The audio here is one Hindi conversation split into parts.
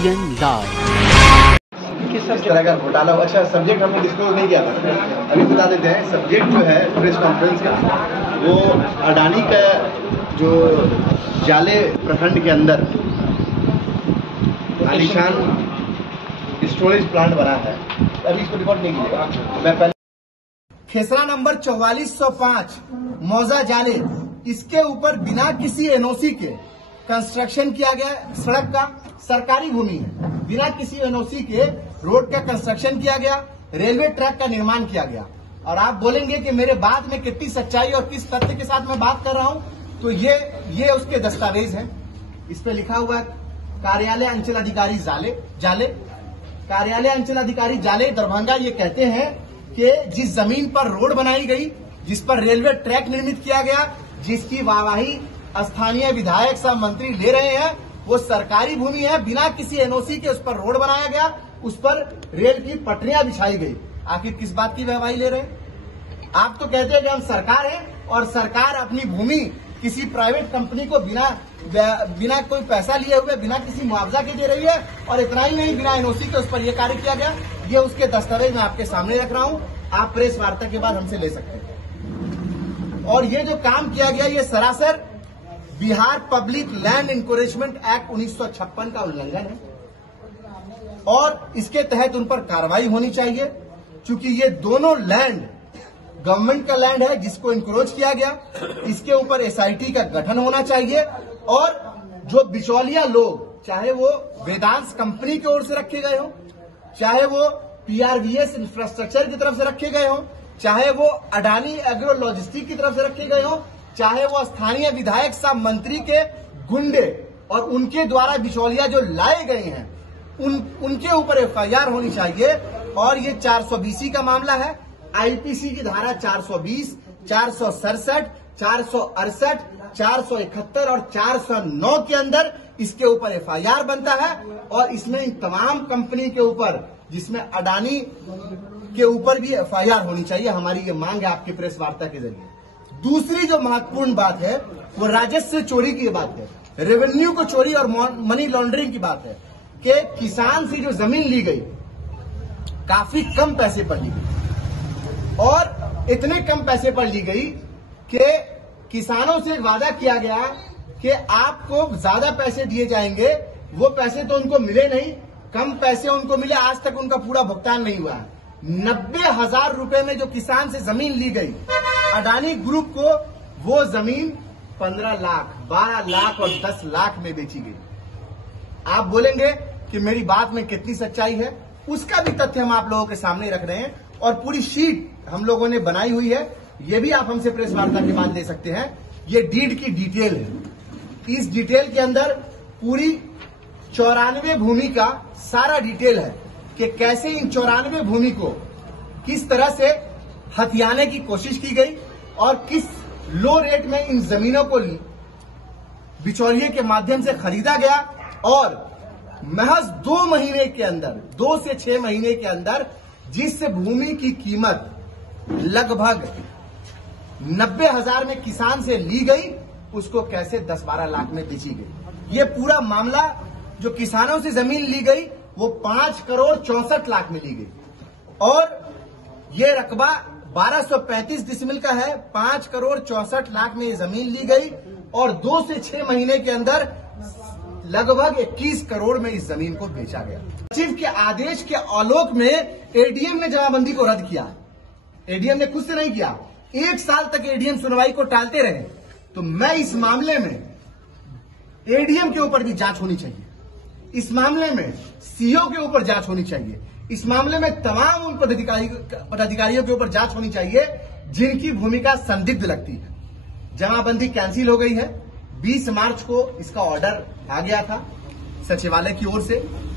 TVN live. किस तरह का घोटाला हुआ? अच्छा, सब्जेक्ट हमने डिस्क्लोज नहीं किया था, अभी बता देते हैं। सब्जेक्ट जो है प्रेस कॉन्फ्रेंस का, वो अडानी का जो जाले प्रखंड के अंदर आलीशान स्टोरेज प्लांट बना है, अभी इसको रिकॉर्ड नहीं किया। मैं पहले खेसरा नंबर 4405 मौजा जाले, इसके ऊपर बिना किसी एनओसी के कंस्ट्रक्शन किया गया। सड़क का सरकारी भूमि है, बिना किसी एनओसी के रोड का कंस्ट्रक्शन किया गया, रेलवे ट्रैक का निर्माण किया गया। और आप बोलेंगे कि मेरे बात में कितनी सच्चाई और किस तथ्य के साथ मैं बात कर रहा हूं, तो ये उसके दस्तावेज हैं। इस पे लिखा हुआ है कार्यालय अंचल अधिकारी जाले, कार्यालय अंचल अधिकारी जाले दरभंगा। ये कहते हैं कि जिस जमीन पर रोड बनाई गई, जिस पर रेलवे ट्रैक निर्मित किया गया, जिसकी वाहवाही स्थानीय विधायक सह मंत्री ले रहे हैं, वो सरकारी भूमि है। बिना किसी एनओसी के उस पर रोड बनाया गया, उस पर रेल की पटरियां बिछाई गई। आखिर किस बात की वाहवाही ले रहे हैं? आप तो कहते हैं कि हम सरकार हैं और सरकार अपनी भूमि किसी प्राइवेट कंपनी को बिना कोई पैसा लिए हुए, बिना किसी मुआवजा के दे रही है। और इतना ही नहीं, बिना एनओसी के उस पर यह कार्य किया गया। ये उसके दस्तावेज मैं आपके सामने रख रहा हूं, आप प्रेस वार्ता के बाद हमसे ले सकते हैं। और ये जो काम किया गया, ये सरासर Bihar public land encroachment act 1956 का उल्लंघन है और इसके तहत उन पर कार्रवाई होनी चाहिए, क्योंकि ये दोनों लैंड गवर्नमेंट का लैंड है जिसको इंक्रोच किया गया। इसके ऊपर एसआईटी का गठन होना चाहिए और जो बिचौलिया लोग, चाहे वो वेदांश कंपनी की ओर से रखे गए हो, चाहे वो पीआरवीएस इंफ्रास्ट्रक्चर की तरफ से रखे गए हो, चाहे वो अडानी एग्रो लॉजिस्टिक की तरफ से रखे गए हो, चाहे वो स्थानीय विधायक साहब मंत्री के गुंडे और उनके द्वारा बिचौलिया जो लाए गए हैं, उनके ऊपर एफआईआर होनी चाहिए। और ये 420 का मामला है। आईपीसी की धारा 420, 467, 468, 471 और 409 के अंदर इसके ऊपर एफआईआर बनता है। और इसमें इन तमाम कंपनी के ऊपर, जिसमें अडानी के ऊपर भी एफआईआर होनी चाहिए। हमारी ये मांग है आपकी प्रेस वार्ता के जरिए। दूसरी जो महत्वपूर्ण बात है वो राजस्व चोरी की बात है, रेवेन्यू को चोरी और मनी लॉन्ड्रिंग की बात है कि किसान से जो जमीन ली गई काफी कम पैसे पर ली गई, और इतने कम पैसे पर ली गई कि किसानों से वादा किया गया कि आपको ज्यादा पैसे दिए जाएंगे। वो पैसे तो उनको मिले नहीं, कम पैसे उनको मिले। आज तक उनका पूरा भुगतान नहीं हुआ है। 90,000 रुपए में जो किसान से जमीन ली गई, अडानी ग्रुप को वो जमीन 15 लाख, 12 लाख और 10 लाख में बेची गई। आप बोलेंगे कि मेरी बात में कितनी सच्चाई है, उसका भी तथ्य हम आप लोगों के सामने रख रहे हैं और पूरी शीट हम लोगों ने बनाई हुई है। ये भी आप हमसे प्रेस वार्ता के बाद ले सकते हैं। ये डीड की डिटेल है। इस डिटेल के अंदर पूरी 94 भूमि का सारा डिटेल है कि कैसे इन 94 भूमि को किस तरह से हथियाने की कोशिश की गई और किस लो रेट में इन जमीनों को बिचौलिए के माध्यम से खरीदा गया। और महज 2 महीने के अंदर, 2 से 6 महीने के अंदर, जिस भूमि की कीमत लगभग 90,000 में किसान से ली गई, उसको कैसे 10-12 लाख में बेची गई। ये पूरा मामला जो किसानों से जमीन ली गई वो 5 करोड़ 64 लाख में ली गई। और ये रकबा 1235 डिसमिल का है। 5 करोड़ 64 लाख में ये जमीन ली गई और 2 से 6 महीने के अंदर लगभग 21 करोड़ में इस जमीन को बेचा गया। सचिव के आदेश के आलोक में एडीएम ने जमाबंदी को रद्द किया। एडीएम ने खुद से नहीं किया, 1 साल तक एडीएम सुनवाई को टालते रहे। तो मैं इस मामले में एडीएम के ऊपर भी जांच होनी चाहिए, इस मामले में सीओ के ऊपर जांच होनी चाहिए, इस मामले में तमाम उन पदाधिकारियों के ऊपर जांच होनी चाहिए जिनकी भूमिका संदिग्ध लगती है। जमाबंदी कैंसिल हो गई है। 20 मार्च को इसका ऑर्डर आ गया था सचिवालय की ओर से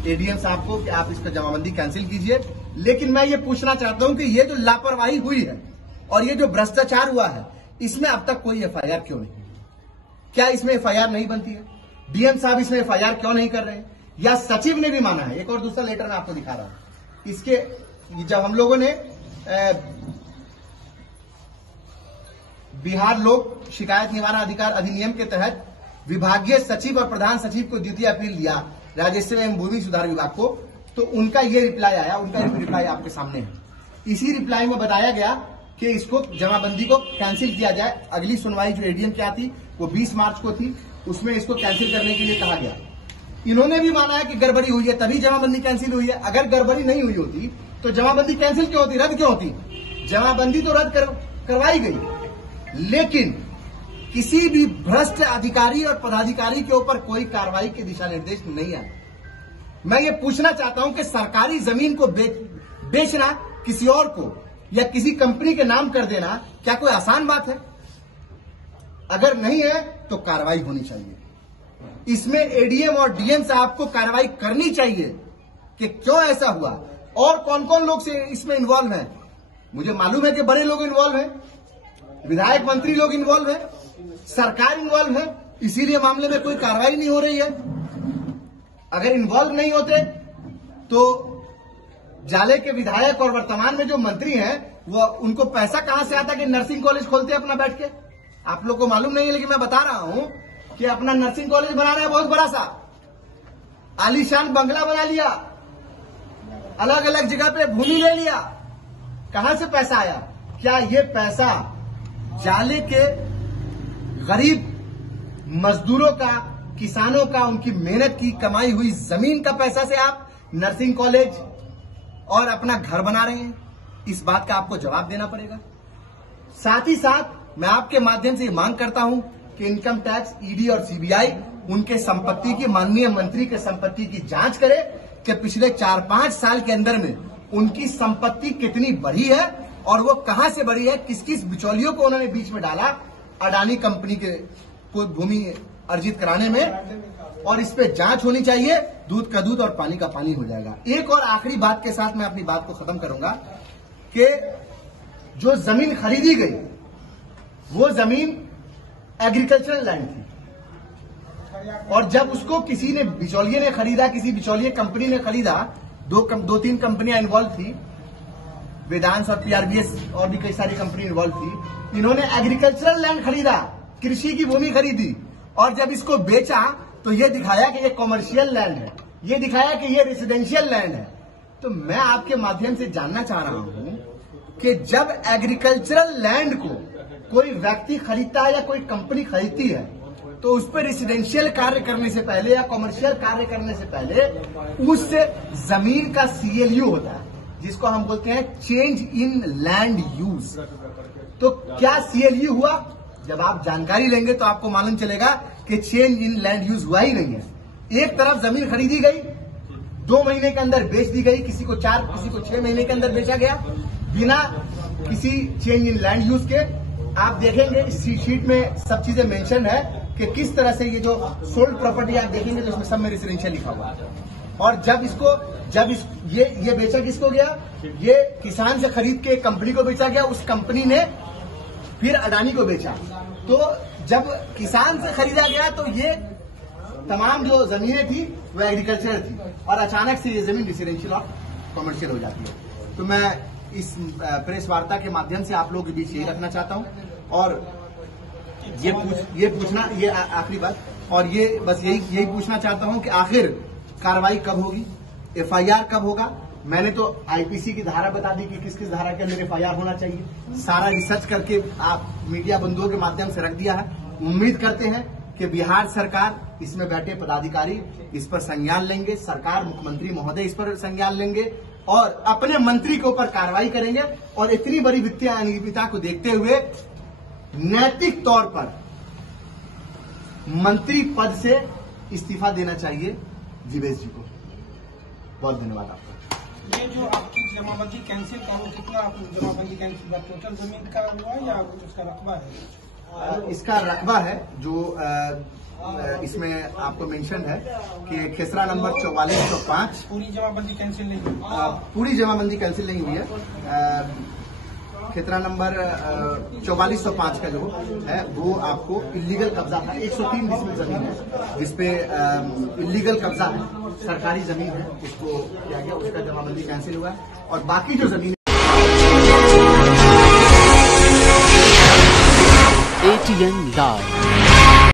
एडीएम साहब को कि आप इसका जमाबंदी कैंसिल कीजिए। लेकिन मैं ये पूछना चाहता हूं कि ये जो लापरवाही हुई है और ये जो भ्रष्टाचार हुआ है, इसमें अब तक कोई एफआईआर क्यों नहीं? क्या इसमें एफआईआर नहीं बनती है? डीएम साहब इसमें एफआईआर क्यों नहीं कर रहे हैं? या सचिव ने भी माना है? एक और दूसरा लेटर मैं आपको दिखा रहा हूं। इसके जब हम लोगों ने बिहार लोक शिकायत निवारण अधिकार अधिनियम के तहत विभागीय सचिव और प्रधान सचिव को द्वितीय अपील दिया, राजस्व एवं भूमि सुधार विभाग को, तो उनका ये रिप्लाई आया, उनका रिप्लाई आपके सामने है। इसी रिप्लाई में बताया गया कि इसको जमाबंदी को कैंसिल किया जाए। अगली सुनवाई जो एडीएम की थी वो 20 मार्च को थी, उसमें इसको कैंसिल करने के लिए कहा गया। इन्होंने भी माना है कि गड़बड़ी हुई है तभी जमाबंदी कैंसिल हुई है। अगर गड़बड़ी नहीं हुई होती तो जमाबंदी कैंसिल क्यों होती, रद्द क्यों होती? जमाबंदी तो रद्द करवाई गई, लेकिन किसी भी भ्रष्ट अधिकारी और पदाधिकारी के ऊपर कोई कार्रवाई के दिशा निर्देश नहीं आए। मैं ये पूछना चाहता हूं कि सरकारी जमीन को बेचना किसी और को या किसी कंपनी के नाम कर देना क्या कोई आसान बात है? अगर नहीं है तो कार्रवाई होनी चाहिए। इसमें एडीएम और डीएम साहब को कार्रवाई करनी चाहिए कि क्यों ऐसा हुआ और कौन कौन लोग से इसमें इन्वॉल्व हैं। मुझे मालूम है कि बड़े लोग इन्वॉल्व हैं, विधायक मंत्री लोग इन्वॉल्व हैं, सरकार इन्वॉल्व है, इसीलिए मामले में कोई कार्रवाई नहीं हो रही है। अगर इन्वॉल्व नहीं होते तो जाले के विधायक और वर्तमान में जो मंत्री हैं वो उनको पैसा कहां से आता कि नर्सिंग कॉलेज खोलते अपना बैठ के? आप लोग को मालूम नहीं है, लेकिन मैं बता रहा हूं कि अपना नर्सिंग कॉलेज बना रहे हैं, बहुत बड़ा सा आलीशान बंगला बना लिया, अलग अलग जगह पे भूमि ले लिया। कहां से पैसा आया? क्या ये पैसा जाले के गरीब मजदूरों का, किसानों का, उनकी मेहनत की कमाई हुई जमीन का पैसा से आप नर्सिंग कॉलेज और अपना घर बना रहे हैं? इस बात का आपको जवाब देना पड़ेगा। साथ ही साथ मैं आपके माध्यम से मांग करता हूं कि इनकम टैक्स, ईडी और सीबीआई उनके संपत्ति की, माननीय मंत्री के संपत्ति की जांच करे कि पिछले 4-5 साल के अंदर में उनकी संपत्ति कितनी बढ़ी है और वो कहां से बढ़ी है, किस किस बिचौलियों को उन्होंने बीच में डाला अडानी कंपनी के को भूमि अर्जित कराने में, और इस पे जांच होनी चाहिए। दूध का दूध और पानी का पानी हो जाएगा। एक और आखिरी बात के साथ मैं अपनी बात को खत्म करूंगा कि जो जमीन खरीदी गई वो जमीन एग्रीकल्चरल लैंड थी, और जब उसको किसी ने, बिचौलिए ने खरीदा, किसी बिचौलिए कंपनी ने खरीदा, 2-3 कंपनियां इन्वॉल्व थी, वेदांश और पीआरबीएस और भी कई सारी कंपनी इन्वॉल्व थी। इन्होंने एग्रीकल्चरल लैंड खरीदा, कृषि की भूमि खरीदी, और जब इसको बेचा तो ये दिखाया कि ये कॉमर्शियल लैंड है, ये दिखाया कि ये रेसिडेंशियल लैंड है। तो मैं आपके माध्यम से जानना चाह रहा हूं कि जब एग्रीकल्चरल लैंड को कोई व्यक्ति खरीदता है या कोई कंपनी खरीदती है तो उस पर रेसिडेंशियल कार्य करने से पहले या कॉमर्शियल कार्य करने से पहले उस जमीन का सीएलयू होता है, जिसको हम बोलते हैं चेंज इन लैंड यूज। तो क्या सीएलयू हुआ? जब आप जानकारी लेंगे तो आपको मालूम चलेगा कि चेंज इन लैंड यूज हुआ ही नहीं है। एक तरफ जमीन खरीदी गई, 2 महीने के अंदर बेच दी गई, किसी को 4, किसी को 6 महीने के अंदर बेचा गया बिना किसी चेंज इन लैंड यूज के। आप देखेंगे इस शीट में सब चीजें मेंशन है कि किस तरह से ये जो सोल्ड प्रॉपर्टी आप देखेंगे तो उसमें सब में रेसिडेंशियल लिखा हुआ है। और ये बेचा किसको गया? ये किसान से खरीद के कंपनी को बेचा गया, उस कंपनी ने फिर अडानी को बेचा। तो जब किसान से खरीदा गया तो ये तमाम जो जमीनें थी वो एग्रीकल्चर थी, और अचानक से ये जमीन रेसिडेंशियल और कॉमर्शियल हो जाती है। तो मैं इस प्रेस वार्ता के माध्यम से आप लोगों के बीच यही रखना चाहता हूं, और ये आखिरी बात, और ये बस यही पूछना चाहता हूं कि आखिर कार्रवाई कब होगी, एफआईआर कब होगा? मैंने तो आईपीसी की धारा बता दी कि किस किस धारा के अंदर एफआईआर होना चाहिए, सारा रिसर्च करके आप मीडिया बंधुओं के माध्यम से रख दिया है। उम्मीद करते हैं कि बिहार सरकार, इसमें बैठे पदाधिकारी इस पर संज्ञान लेंगे, सरकार, मुख्यमंत्री महोदय इस पर संज्ञान लेंगे और अपने मंत्री के ऊपर कार्रवाई करेंगे, और इतनी बड़ी वित्तीय अनियमितता को देखते हुए नैतिक तौर पर मंत्री पद से इस्तीफा देना चाहिए जीवेश जी को। बहुत धन्यवाद आपका। ये जो आपकी जमाबंदी कैंसिल का, वो कितना जमाबंदी कैंसिल हुआ? टोटल जमीन का हुआ या कुछ उसका रकबा है? इसका रकबा है जो इसमें आपको मेंशन है कि खेसरा नंबर 4405। पूरी जमाबंदी कैंसिल नहीं हुई? पूरी जमाबंदी कैंसिल नहीं हुई है। खेतरा नंबर 4405 का जो है वो आपको इलीगल कब्जा था। 103 डिसमिल जमीन है जिसपे इलीगल कब्जा है, सरकारी जमीन है, उसको किया गया, उसका जमाबंदी कैंसिल हुआ है। और बाकी जो जमीन ATN Live।